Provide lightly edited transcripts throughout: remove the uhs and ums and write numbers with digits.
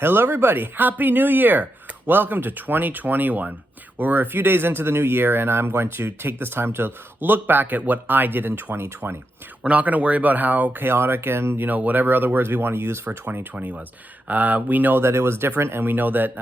Hello everybody, Happy New Year! Welcome to 2021. We're a few days into the new year and I'm going to take this time to look back at what I did in 2020. We're not going to worry about how chaotic and, whatever other words we want to use for 2020 was. We know that it was different and we know that,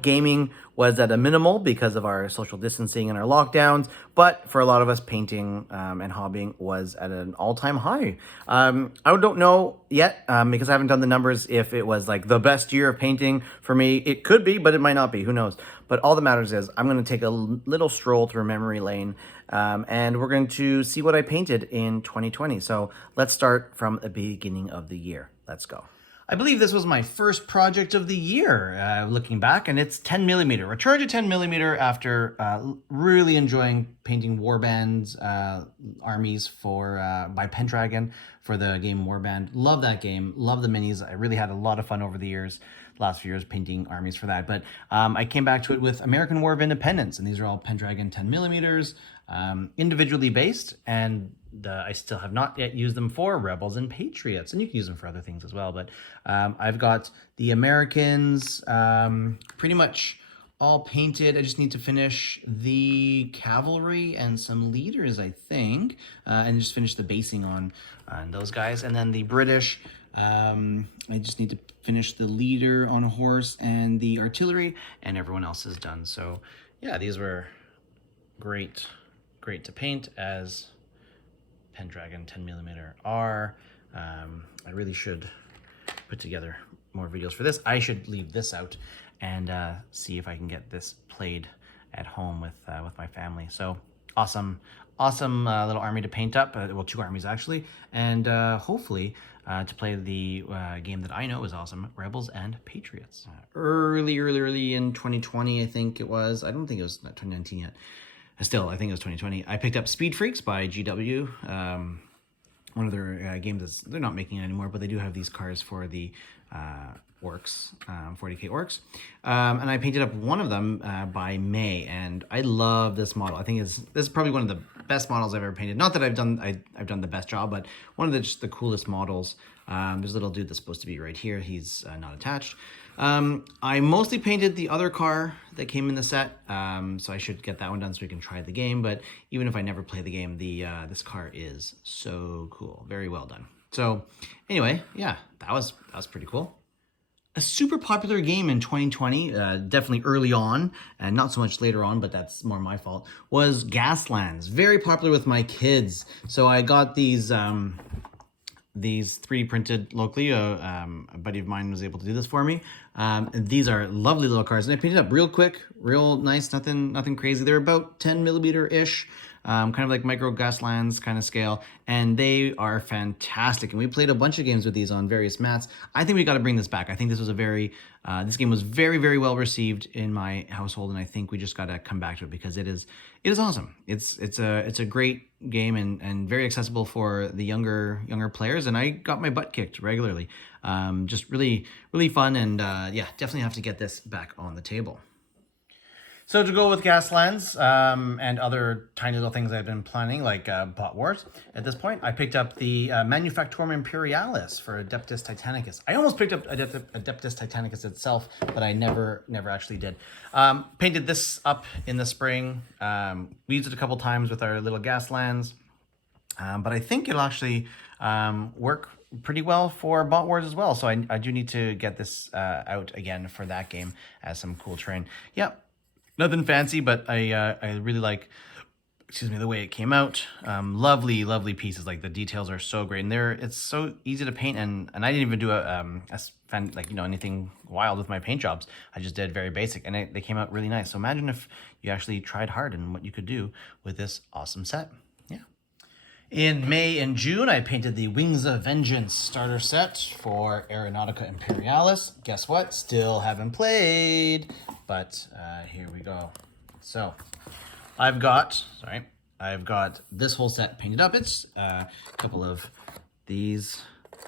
gaming was at a minimal because of our social distancing and our lockdowns, but for a lot of us, painting and hobbying was at an all-time high. I don't know yet because I haven't done the numbers if it was like the best year of painting for me. It could be, but it might not be. Who knows? But all that matters is I'm going to take a little stroll through memory lane and we're going to see what I painted in 2020. So let's start from the beginning of the year. Let's go. I believe this was my first project of the year, looking back, and it's 10 millimeter. Return to 10 millimeter after really enjoying painting warbands, armies by Pendragon for the game Warband. Love that game, love the minis. I really had a lot of fun over the years, last few years painting armies for that. But I came back to it with American War of Independence, and these are all Pendragon 10 millimeters, individually based, and I still have not yet used them for Rebels and Patriots, and you can use them for other things as well. But I've got the Americans pretty much all painted. I just need to finish the cavalry and some leaders, I think, and just finish the basing on those guys. And then the British, I just need to finish the leader on a horse and the artillery, and everyone else is done. So yeah, these were great to paint as Pendragon 10 millimeter R. I really should put together more videos for this. I should leave this out and see if I can get this played at home with my family. So awesome little army to paint up. Well, two armies actually, and hopefully to play the game that I know is awesome, Rebels and Patriots. Early in 2020, I think it was. I don't think it was 2019 yet. Still, I think it was 2020. I picked up Speed Freaks by GW. One of their games they're not making it anymore, but they do have these cars for the orcs, 40k orcs. And I painted up one of them by May, and I love this model. I think this is probably one of the best models I've ever painted. Not that I've done the best job, but one of just the coolest models. There's a little dude that's supposed to be right here. He's not attached. I mostly painted the other car that came in the set, so I should get that one done so we can try the game. But even if I never play the game, this car is so cool. Very well done. So anyway, yeah, that was pretty cool. A super popular game in 2020, definitely early on, and not so much later on, but that's more my fault, was Gaslands. Very popular with my kids. So I got these 3D printed locally. A buddy of mine was able to do this for me. These are lovely little cars, and I painted up real quick, real nice, nothing crazy. They're about 10 millimeter-ish, kind of like micro Gaslands kind of scale, and they are fantastic. And we played a bunch of games with these on various mats. I think we got to bring this back. I think this was this game was very, very well received in my household, and I think we just got to come back to it because it is awesome. It's a great game and very accessible for the younger players, and I got my butt kicked regularly. Just really fun, and yeah, definitely have to get this back on the table. So to go with Gaslands and other tiny little things I've been planning, like Botwer, at this point, I picked up the Manufactorum Imperialis for Adeptus Titanicus. I almost picked up Adeptus Titanicus itself, but I never actually did. Painted this up in the spring. We used it a couple times with our little Gaslands, but I think it'll actually work pretty well for Botwars as well. So I do need to get this out again for that game as some cool terrain. Yeah. Nothing fancy, but I really like, the way it came out. Lovely pieces. Like the details are so great, and it's so easy to paint. And I didn't even do anything wild with my paint jobs. I just did very basic, and they came out really nice. So imagine if you actually tried hard and what you could do with this awesome set. Yeah. In May and June, I painted the Wings of Vengeance starter set for Aeronautica Imperialis. Guess what? Still haven't played, but here we go. So I've got this whole set painted up. It's a couple of these,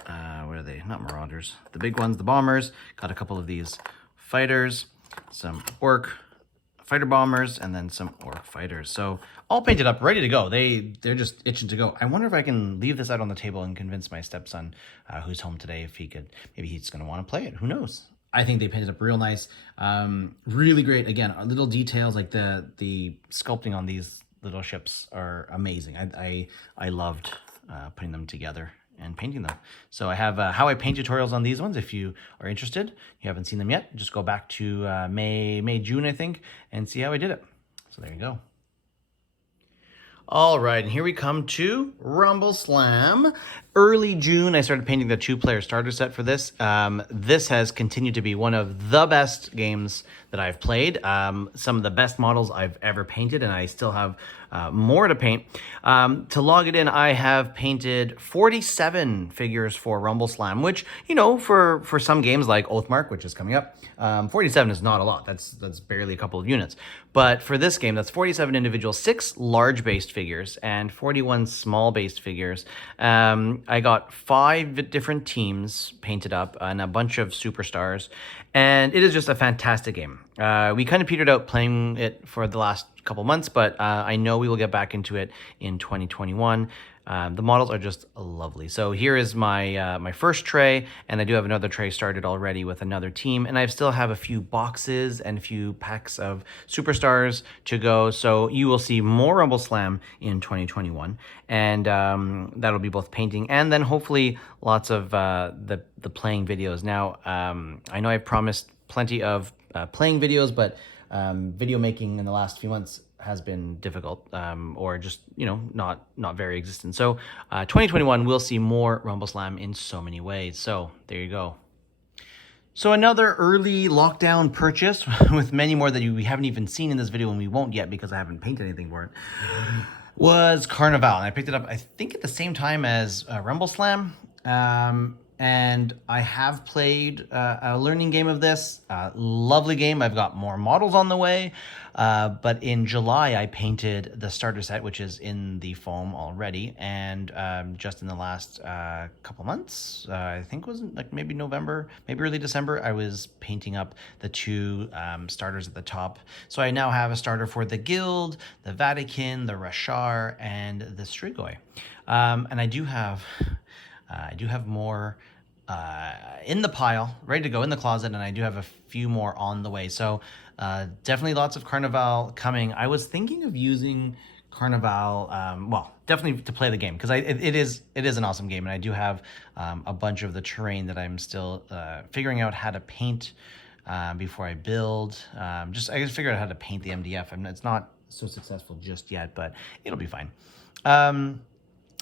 what are they? Not Marauders. The big ones, the bombers. Got a couple of these fighters, some orc fighter bombers, and then some orc fighters. So all painted up, ready to go. They're just itching to go. I wonder if I can leave this out on the table and convince my stepson, who's home today, if he could, maybe he's going to want to play it. Who knows? I think they painted up real nice. Really great. Again, little details like the sculpting on these little ships are amazing. I loved putting them together and painting them. So I have how I paint tutorials on these ones. If you are interested, you haven't seen them yet, just go back to May, June, I think, and see how I did it. So there you go. All right, and here we come to Rumble Slam. Early June, I started painting the 2-player starter set for this. This has continued to be one of the best games that I've played. Some of the best models I've ever painted, and I still have more to paint. To log it in, I have painted 47 figures for Rumble Slam, which, you know, for some games like Oathmark, which is coming up, 47 is not a lot. That's barely a couple of units. But for this game, that's 47 individuals, 6 large-based figures, and 41 small-based figures. I got 5 different teams painted up and a bunch of superstars, and it is just a fantastic game. We kind of petered out playing it for the last couple months, but I know we will get back into it in 2021. The models are just lovely. So here is my my first tray, and I do have another tray started already with another team, and I still have a few boxes and a few packs of superstars to go. So you will see more Rumble Slam in 2021, and that'll be both painting and then hopefully lots of the playing videos. Now I know I promised plenty of playing videos, but video making in the last few months has been difficult, or just, you know, not very existent. So 2021 we'll see more Rumble Slam in so many ways. So there you go. So another early lockdown purchase with many more that we haven't even seen in this video, and we won't yet because I haven't painted anything for it, was Carnival. And I picked it up, I think, at the same time as Rumble Slam. And I have played a learning game of this. Lovely game. I've got more models on the way. But in July, I painted the starter set, which is in the foam already. And just in the last couple months, I think it was like maybe November, maybe early December, I was painting up the 2 starters at the top. So I now have a starter for the Guild, the Vatican, the Rashar, and the Strigoi. And I do have more in the pile, ready to go in the closet, and I do have a few more on the way. So definitely lots of Carnival coming. I was thinking of using Carnival, well, definitely to play the game, because it is an awesome game, and I do have a bunch of the terrain that I'm still figuring out how to paint before I build. I just figured out how to paint the MDF. I mean, it's not so successful just yet, but it'll be fine.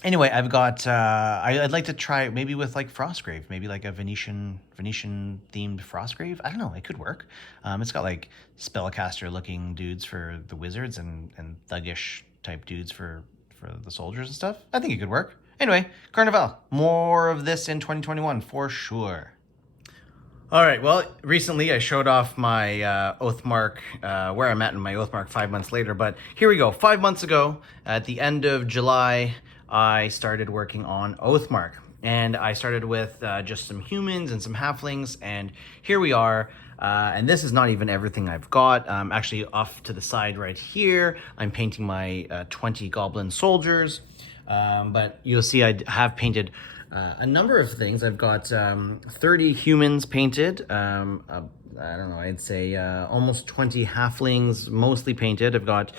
Anyway, I've got, I'd like to try maybe with like Frostgrave, maybe like a Venetian themed Frostgrave. I don't know, it could work. It's got like spellcaster looking dudes for the wizards and thuggish type dudes for the soldiers and stuff. I think it could work. Anyway, Carnival, more of this in 2021 for sure. All right, well, recently I showed off my Oathmark, where I'm at in my Oathmark 5 months later, but here we go. 5 months ago, at the end of July, I started working on Oathmark, and I started with just some humans and some halflings, and here we are. And this is not even everything I've got. Actually, off to the side right here, I'm painting my 20 goblin soldiers, but you'll see I have painted a number of things. I've got 30 humans painted, I don't know, I'd say almost 20 halflings mostly painted. I've got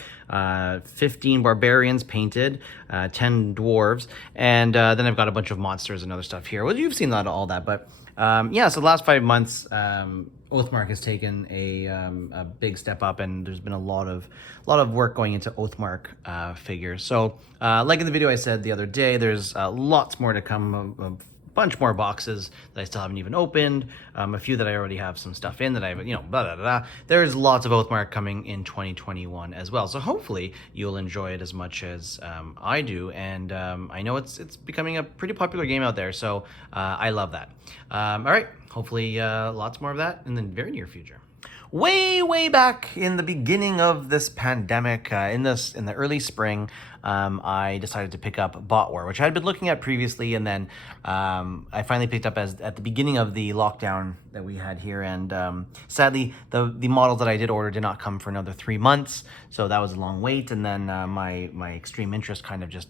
15 barbarians painted, 10 dwarves, and then I've got a bunch of monsters and other stuff here. Well, you've seen all that, but yeah, so the last 5 months, Oathmark has taken a big step up, and there's been a lot of work going into Oathmark figures. So like in the video I said the other day, there's lots more to come, bunch more boxes that I still haven't even opened, a few that I already have some stuff in that I've, you know, blah, blah, blah. There's lots of Oathmark coming in 2021 as well. So hopefully you'll enjoy it as much as I do. And I know it's becoming a pretty popular game out there. So I love that. All right, hopefully lots more of that in the very near future. Way back in the beginning of this pandemic, in the early spring, I decided to pick up Botwer, which I had been looking at previously, and then I finally picked up at the beginning of the lockdown that we had here. And sadly, the models that I did order did not come for another 3 months, so that was a long wait. And then my extreme interest kind of just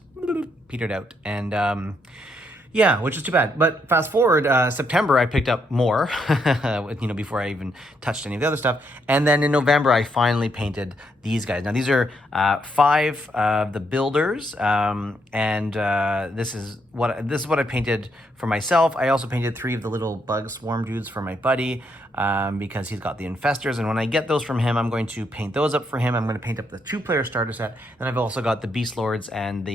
petered out. And Yeah, which is too bad. But fast forward, September, I picked up more, before I even touched any of the other stuff. And then in November, I finally painted these guys. Now, these are 5 of the builders, and this is what I painted for myself. I also painted 3 of the little bug swarm dudes for my buddy, because he's got the infestors. And when I get those from him, I'm going to paint those up for him. I'm going to paint up the 2-player starter set. Then I've also got the Beast Lords and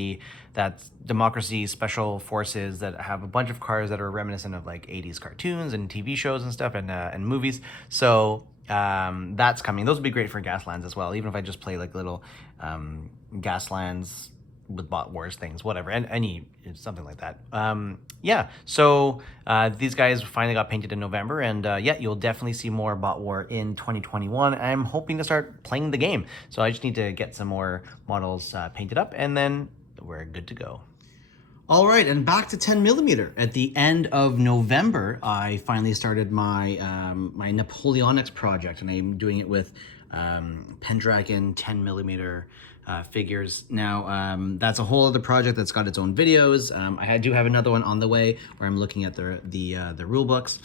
that Democracy Special Forces that have a bunch of cars that are reminiscent of like 80s cartoons and TV shows and stuff, and movies. So that's coming. Those would be great for Gaslands as well, even if I just play like little Gaslands with Botwers things, whatever, and something like that. Yeah, so these guys finally got painted in November, and yeah, you'll definitely see more Botwar in 2021. I'm hoping to start playing the game, so I just need to get some more models painted up, and then we're good to go. All right, and back to 10mm. At the end of November, I finally started my my Napoleonics project, and I'm doing it with Pendragon 10mm figures. Now, that's a whole other project that's got its own videos. I do have another one on the way where I'm looking at the rule books.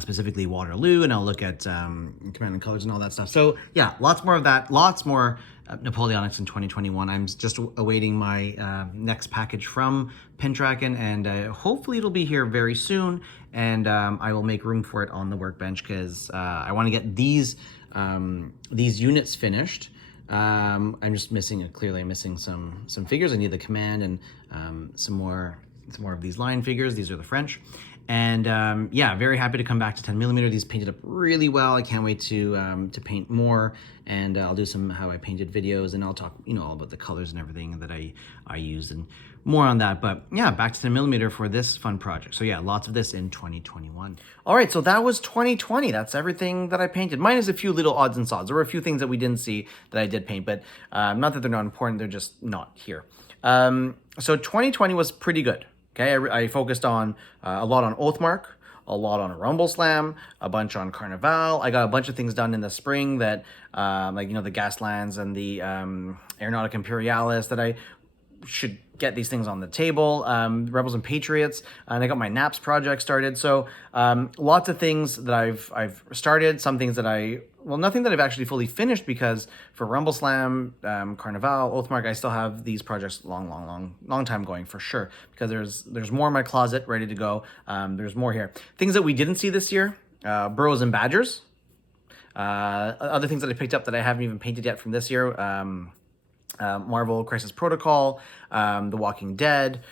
Specifically Waterloo, and I'll look at Command and Colors and all that stuff. So yeah, lots more of that, lots more Napoleonics in 2021. I'm just awaiting my next package from Pendragon, and hopefully it'll be here very soon, and I will make room for it on the workbench, because I want to get these units finished. I'm just missing, clearly I'm missing some figures. I need the Command and some more of these line figures. These are the French. And yeah, very happy to come back to 10mm. These painted up really well. I can't wait to paint more, and I'll do some how I painted videos, and I'll talk, all about the colors and everything that I used, and more on that. But yeah, back to 10mm for this fun project. So yeah, lots of this in 2021. All right, so that was 2020. That's everything that I painted. Minus a few little odds and sods. There were a few things that we didn't see that I did paint, but not that they're not important. They're just not here. So 2020 was pretty good. Okay, I focused on a lot on Oathmark, a lot on Rumble Slam, a bunch on Carnival. I got a bunch of things done in the spring that, the Gaslands and the Aeronautic Imperialist, that I should get these things on the table. Rebels and Patriots, and I got my Naps project started. So lots of things that I've started. Some things that nothing that I've actually fully finished, because for Rumble Slam, Carnival, Oathmark, I still have these projects long time going for sure, because there's more in my closet ready to go. There's more here. Things that we didn't see this year: Burrows and Badgers. Other things that I picked up that I haven't even painted yet from this year: Marvel Crisis Protocol, The Walking Dead.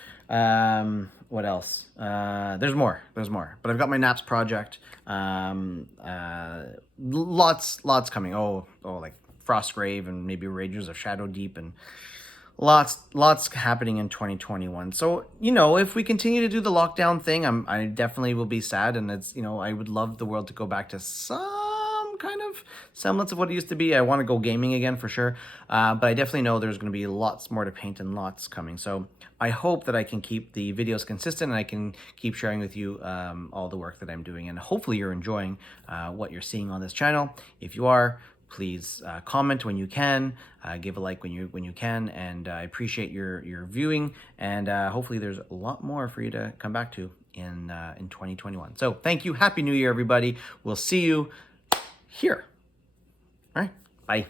What else? There's more, but I've got my Naps project. Lots coming. Like Frostgrave, and maybe Ragers of Shadow Deep, and lots happening in 2021. So, if we continue to do the lockdown thing, I definitely will be sad, and it's, I would love the world to go back to some kind of semblance of what it used to be. I want to go gaming again for sure, but I definitely know there's going to be lots more to paint and lots coming. So I hope that I can keep the videos consistent, and I can keep sharing with you all the work that I'm doing, and hopefully you're enjoying what you're seeing on this channel. If you are, please comment when you can, give a like when you can, and I appreciate your viewing, and hopefully there's a lot more for you to come back to in 2021. So thank you. Happy New Year, everybody. We'll see you here. All right. Bye.